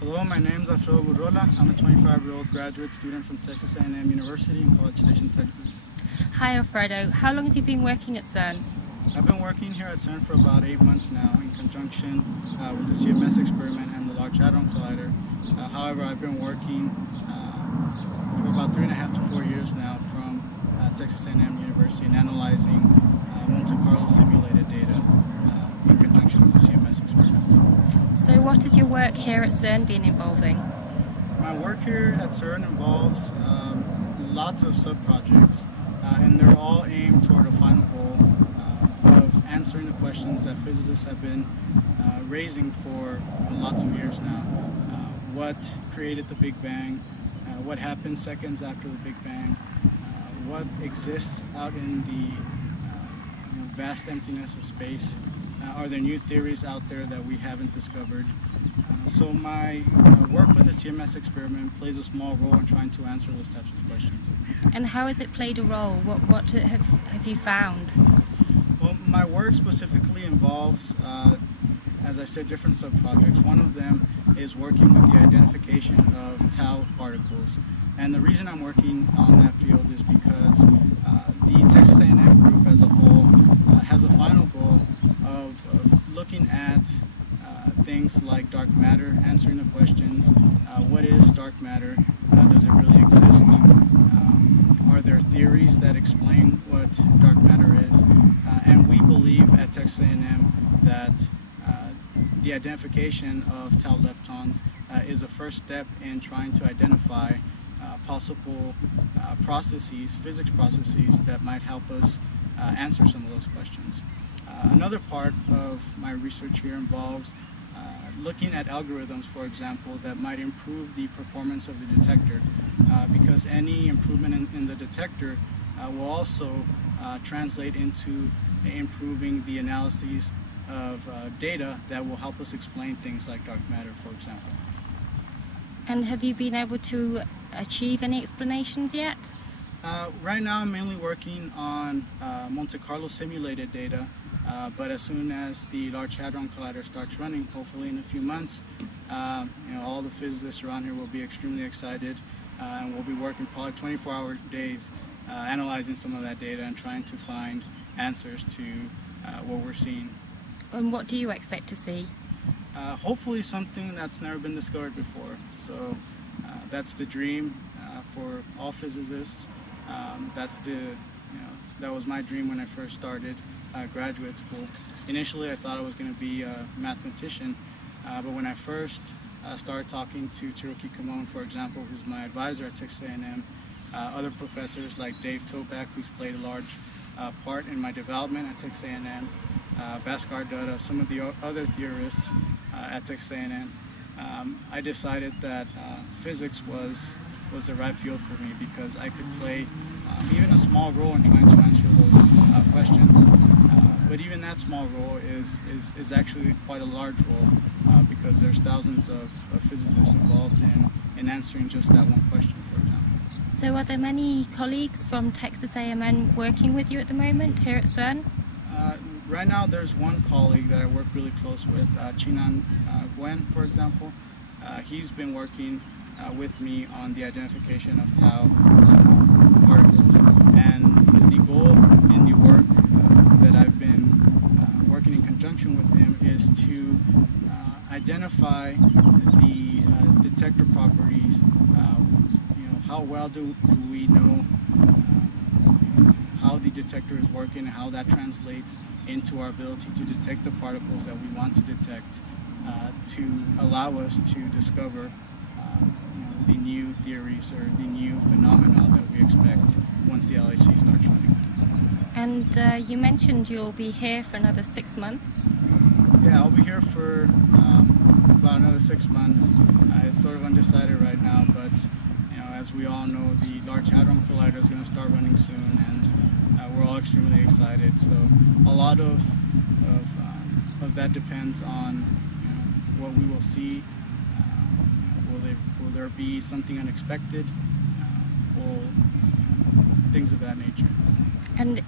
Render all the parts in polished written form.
Hello, my name is Alfredo Gurrola. I'm a 25-year-old graduate student from Texas A&M University in College Station, Texas. Hi Alfredo, how long have you been working at CERN? I've been working here at CERN for about 8 months now in conjunction with the CMS experiment and the Large Hadron Collider. However, I've been working for about 3.5 to 4 years now from Texas A&M University and analyzing Monte Carlo simulated data in conjunction with the CMS experiment. So what has your work here at CERN been involving? My work here at CERN involves lots of sub-projects, and they're all aimed toward a final goal of answering the questions that physicists have been raising for lots of years now. What created the Big Bang? What happened seconds after the Big Bang? What exists out in the vast emptiness of space? Are there new theories out there that we haven't discovered? So my work with the CMS experiment plays a small role in trying to answer those types of questions. And how has it played a role? What have you found? Well, my work specifically involves, as I said, different sub-projects. One of them is working with the identification of tau particles. And the reason I'm working on that field is because the Texas A&M group as a whole has a final goal of looking at things like dark matter, answering the questions, what is dark matter, does it really exist, are there theories that explain what dark matter is, and we believe at Texas A&M that the identification of tau leptons is a first step in trying to identify possible processes, physics processes that might help us answer some of those questions. Another part of my research here involves looking at algorithms, for example, that might improve the performance of the detector, because any improvement in the detector will also translate into improving the analyses of data that will help us explain things like dark matter, for example. And have you been able to achieve any explanations yet? Right now I'm mainly working on Monte Carlo simulated data, but as soon as the Large Hadron Collider starts running, hopefully in a few months, all the physicists around here will be extremely excited, and we'll be working probably 24-hour days analyzing some of that data and trying to find answers to what we're seeing. And what do you expect to see? Hopefully something that's never been discovered before. So that's the dream for all physicists. That was my dream when I first started graduate school. Initially I thought I was going to be a mathematician, but when I first started talking to Cherokee Kimon, for example, who's my advisor at Texas A&M, other professors like Dave Toback, who's played a large part in my development at Texas A&M, Bhaskar Dutta, some of the other theorists at Texas A&M, I decided that physics was the right field for me because I could play even a small role in trying to answer those questions. But even that small role is actually quite a large role because there's thousands of physicists involved in answering just that one question, for example. So are there many colleagues from Texas A&M working with you at the moment here at CERN? Right now there's one colleague that I work really close with, Chinan Gwen, for example. He's been working with me on the identification of tau particles, and the goal in the work that I've been working in conjunction with him is to identify the detector properties. How well do we know how the detector is working and how that translates into our ability to detect the particles that we want to detect, to allow us to discover the new theories or the new phenomena that we expect once the LHC starts running. And you mentioned you'll be here for another 6 months. Yeah, I'll be here for about another 6 months. It's sort of undecided right now, but as we all know, the Large Hadron Collider is going to start running soon, and we're all extremely excited. So a lot of that depends on what we will see. Will there be something unexpected? Things of that nature. And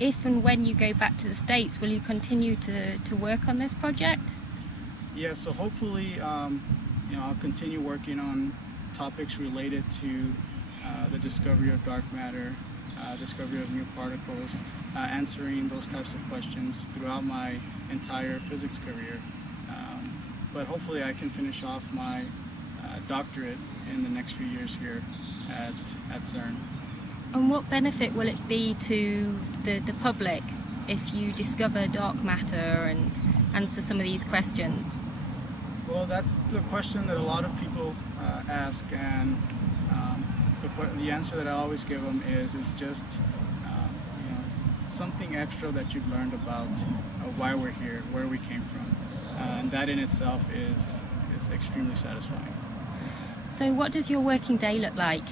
if and when you go back to the States, will you continue to work on this project? Yeah, so hopefully I'll continue working on topics related to the discovery of dark matter, discovery of new particles, answering those types of questions throughout my entire physics career. But hopefully I can finish off my doctorate in the next few years here at CERN. And what benefit will it be to the public if you discover dark matter and answer some of these questions? Well, that's the question that a lot of people ask, and the answer that I always give them is just something extra that you've learned about why we're here, where we came from, and that in itself is extremely satisfying. So what does your working day look like?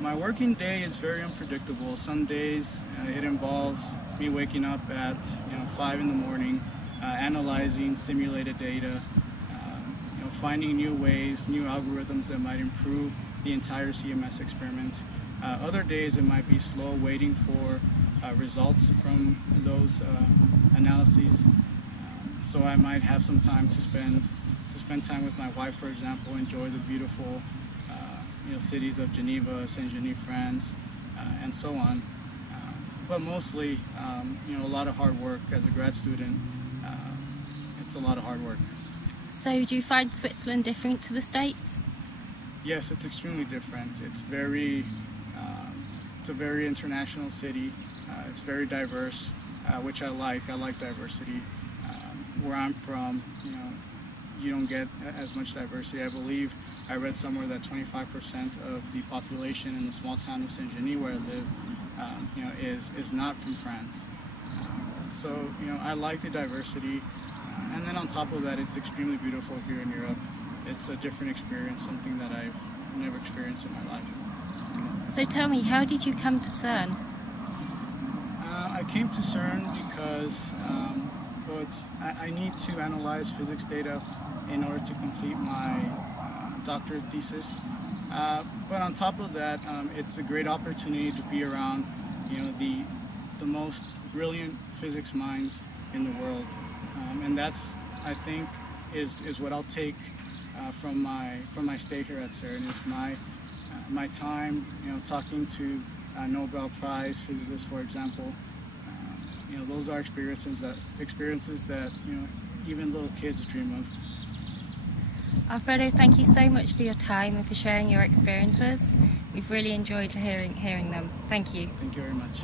My working day is very unpredictable. Some days it involves me waking up at 5 in the morning, analyzing simulated data, finding new ways, new algorithms that might improve the entire CMS experiment. Other days it might be slow, waiting for results from those analyses. So I might have some time to spend time with my wife, for example, enjoy the beautiful cities of Geneva, Saint-Genis, France, and so on. But mostly, a lot of hard work as a grad student. It's a lot of hard work. So do you find Switzerland different to the States? Yes, it's extremely different. It's a very international city. It's very diverse, which I like. I like diversity. Where I'm from, you don't get as much diversity. I believe I read somewhere that 25% of the population in the small town of Saint-Genis, where I live, is not from France. So I like the diversity, and then on top of that, it's extremely beautiful here in Europe. It's a different experience, something that I've never experienced in my life. So tell me, how did you come to CERN? I came to CERN because I need to analyze physics data in order to complete my doctorate thesis. But on top of that, it's a great opportunity to be around, the most brilliant physics minds in the world, and that's, I think, is what I'll take from my stay here at CERN. Is my time, talking to Nobel Prize physicists, for example. Those are experiences that even little kids dream of. Alfredo, thank you so much for your time and for sharing your experiences. We've really enjoyed hearing them. Thank you. Thank you very much.